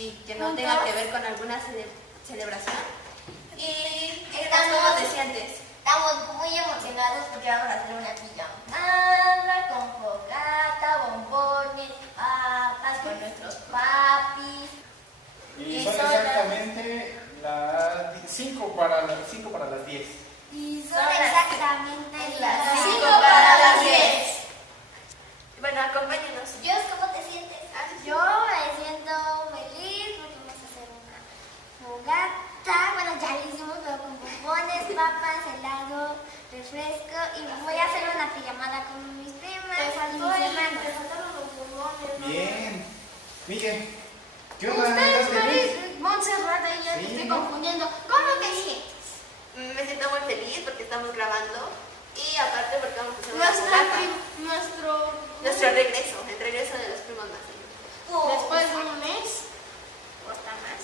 así que no tenga que ver con alguna celebración. Y ¿cómo te sientes? Estamos muy emocionados porque vamos a hacer una pijamada con fogata, bombones, papas con nuestros papis. Y son exactamente las 5 para las 10. Y son exactamente las 5 5 para las 10. Bueno, acompáñanos. Dios, ¿cómo te sientes? Yo me siento feliz porque vamos a hacer una fogata. Bueno, ya lo hicimos, pero con bombones, papas, helado, refresco. Y voy a hacer una pijamada con mis primas y mis hermanos. Bien. Miguel, ¿qué onda? ¿Estás feliz? Montserrat, ahí ya te Sí, estoy ¿no? confundiendo. ¿Cómo te sientes? Me siento muy feliz porque estamos grabando y aparte porque vamos a hacer una fogata. Nuestro regreso, el regreso de los primos más. Después de un mes, o hasta más.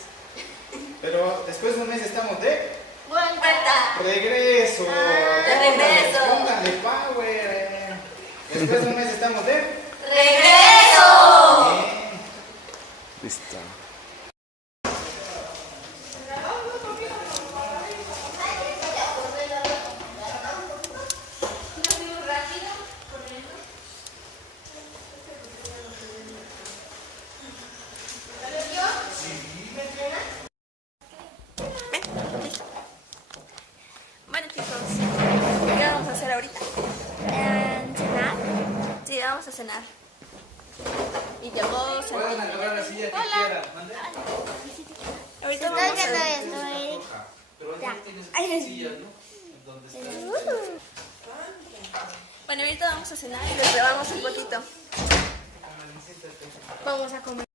Pero después de un mes estamos de ¡Vuelta! regreso. de regreso. Póngale power. Después de un mes estamos de ¡Regreso! Bien. Listo. Bueno chicos, ¿qué vamos a hacer ahorita? ¿Cenar? Sí, vamos a cenar. Y llegó Pueden agarrar la silla que quieran. ¿Mande? Ahorita Estoy vamos viendo a... esto, Pero Ya. ahí tienes sillas, ¿no? ¿Dónde está? Bueno, ahorita vamos a cenar y les grabamos un poquito. Vamos a comer.